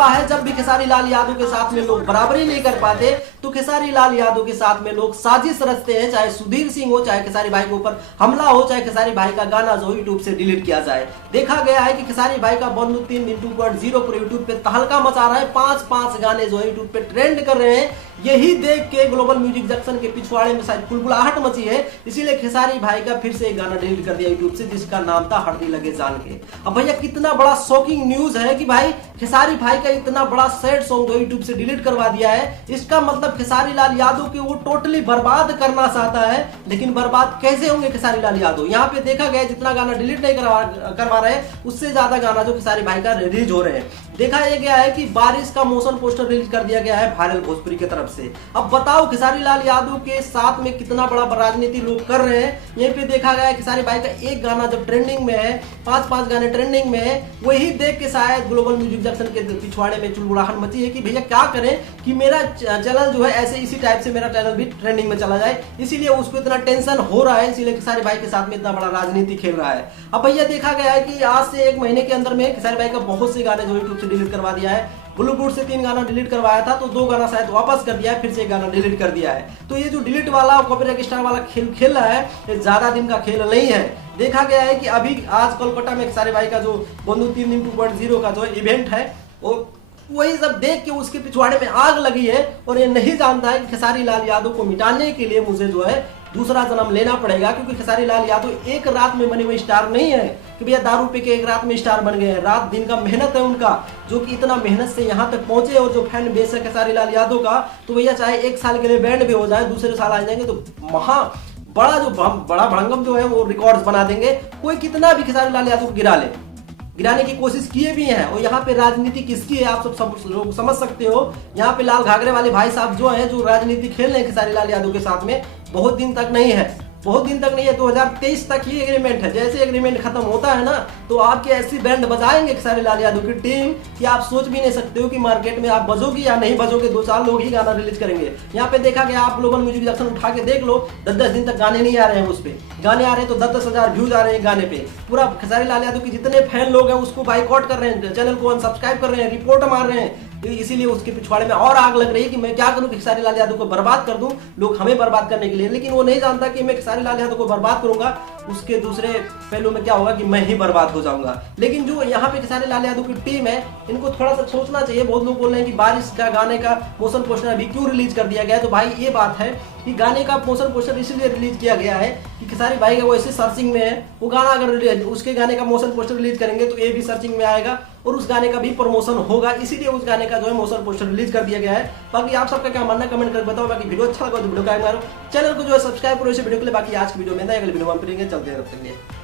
दावा है जब भी खेसारी लाल यादव के साथ में लोग बराबरी नहीं कर पाते तो खेसारी लाल यादव के साथ में लोग साजिश रचते हैं, चाहे सुधीर सिंह हो, चाहे खेसारी भाई के ऊपर हमला हो, चाहे खेसारी भाई का गाना जो यूट्यूब से डिलीट किया जाए। देखा गया है कि खेसारी भाई का बंधु 3 दिन 2.0 पर यूट्यूब पे तहलका मचा रहा है, 5 गाने जो है यूट्यूब पे ट्रेंड कर रहे हैं। यही देख के ग्लोबल म्यूजिक जंक्शन के पिछवाड़े में शायद कुलबुलाहट मची है, इसीलिए खेसारी भाई का फिर से एक गाना डिलीट कर दिया यूट्यूब से, जिसका नाम था हल्दी लगे जान के। अब भैया कितना बड़ा शॉकिंग न्यूज है कि भाई खेसारी भाई का इतना बड़ा सैड सॉन्ग जो यूट्यूब से डिलीट करवा दिया है। इसका मतलब खेसारी लाल यादव के वो टोटली बर्बाद करना चाहता है, लेकिन बर्बाद कैसे होंगे खेसारी लाल यादव? यहाँ पे देखा गया जितना गाना डिलीट नहीं करवा रहे उससे ज्यादा गाना जो खेसारी भाई का रिलीज हो रहे हैं। देखा यह गया है कि बारिश का मोशन पोस्टर रिलीज कर दिया गया है वायरल भोजपुरी की तरफ से। अब बताओ खेसारी लाल यादव के साथ में कितना बड़ा राजनीति लोग कर रहे हैं। यहीं पे देखा गया है खेसारी भाई का एक गाना जब ट्रेंडिंग में है, 5 गाने ट्रेंडिंग में है, वही देख के शायद ग्लोबल म्यूजिक जंक्शन के पिछवाड़े में चुलबुलाहट मची है कि भैया क्या करें कि मेरा चैनल जो है ऐसे इसी टाइप से मेरा चैनल भी ट्रेंडिंग में चला जाए, इसीलिए उसको इतना टेंशन हो रहा है, इसीलिए खेसारी भाई के साथ में इतना बड़ा राजनीति खेल रहा है। अब भैया देखा गया है कि आज से 1 महीने के अंदर में खेसारी भाई का बहुत से गाने जो यूट्यूब से डिलीट करवा दिया है। ब्लूटूथ से 3 गाना डिलीट करवाया था तो 2 गाना शायद वापस कर दिया है, फिर से 1 गाना डिलीट कर दिया है। तो ये जो डिलीट वाला कॉपीराइट स्टार वाला खेल रहा है, ये ज्यादा दिन का खेल नहीं है। देखा गया है कि अभी आज कोलकाता में खेसारी भाई का जो बंधु 3 दिन 2.0 का जो इवेंट है, वो वही सब देख के उसके पिछवाड़े में आग लगी है और ये नहीं जानता है कि खेसारी लाल यादव को मिटाने के लिए मुझे जो है दूसरा जन्म लेना पड़ेगा, क्योंकि खेसारी लाल यादव एक रात में बने हुए स्टार नहीं है कि भैया दारू पी के एक रात में स्टार बन गए हैं। रात दिन का मेहनत है उनका, जो कि इतना मेहनत से यहाँ तक पहुंचे। और जो फैन बेस है खेसारी लाल यादव का, तो भैया चाहे 1 साल के लिए बैंड भी हो जाए, दूसरे साल आ जाएंगे तो बड़ा भड़ंगम जो है वो रिकॉर्ड्स बना देंगे। कोई कितना भी खेसारी लाल यादव को गिराने की कोशिश किए भी हैं। और यहाँ पे राजनीति किसकी है आप सब लोग समझ सकते हो। यहाँ पे लाल घाघरे वाले भाई साहब जो हैं, जो राजनीति खेल रहे हैं खेसारी लाल यादव के साथ में, बहुत दिन तक नहीं है 2023 तक ही एग्रीमेंट है। जैसे एग्रीमेंट खत्म होता है ना, तो आपके ऐसी बैंड बजाएंगे खेसारी लाल यादव की टीम कि आप सोच भी नहीं सकते हो कि मार्केट में आप बजोगी या नहीं बजोगे। 2-4 लोग ही गाना रिलीज करेंगे। यहाँ पे देखा गया, आप ग्लोबल म्यूजिक जंक्शन उठा के देख लो, 10-10 दिन तक गाने नहीं आ रहे हैं। उस पे गाने आ रहे हैं तो 10-10 हजार व्यूज आ रहे हैं गाने पे। पूरा खेसारी लाल यादव के जितने फैन लोग हैं उसको बाइकआउट कर रहे हैं, चैनल को अनसब्सक्राइब कर रहे हैं, रिपोर्ट मार रहे हैं। इसीलिए उसके पिछवाड़े में और आग लग रही है कि मैं क्या करूं कि खेसारी लाल यादव को बर्बाद कर दूं, लोग हमें बर्बाद करने के लिए। लेकिन वो नहीं जानता कि मैं खेसारी लाल यादव को बर्बाद करूंगा, उसके दूसरे पहलू में क्या होगा कि मैं ही बर्बाद हो जाऊंगा। लेकिन जो यहाँ पे खेसारी लाल यादव की टीम है, इनको थोड़ा सा सोचना चाहिए। बहुत लोग बोल रहे हैं कि बारिश का गाने का मोशन पोस्टर अभी क्यों रिलीज कर दिया गया है। तो भाई ये बात है कि गाने का मोशन पोस्टर इसलिए रिलीज किया गया है कि खेसारी भाई का वो ऐसे सर्चिंग में है, वो गाना अगर उसके गाने का मोशन पोस्टर रिलीज करेंगे तो ये भी सर्चिंग में आएगा और उस गाने का भी प्रमोशन होगा, इसीलिए उस गाने का जो है मोशन पोस्टर रिलीज कर दिया गया है। बाकी आप सबका क्या मानना कमेंट करके बताओ। बाकी वीडियो अच्छा लगा तो वीडियो का मारो, चैनल को जो है सब्सक्राइब करो इस वीडियो के लिए। बाकी आज की वीडियो में अगले वीडियो में चलते हैं।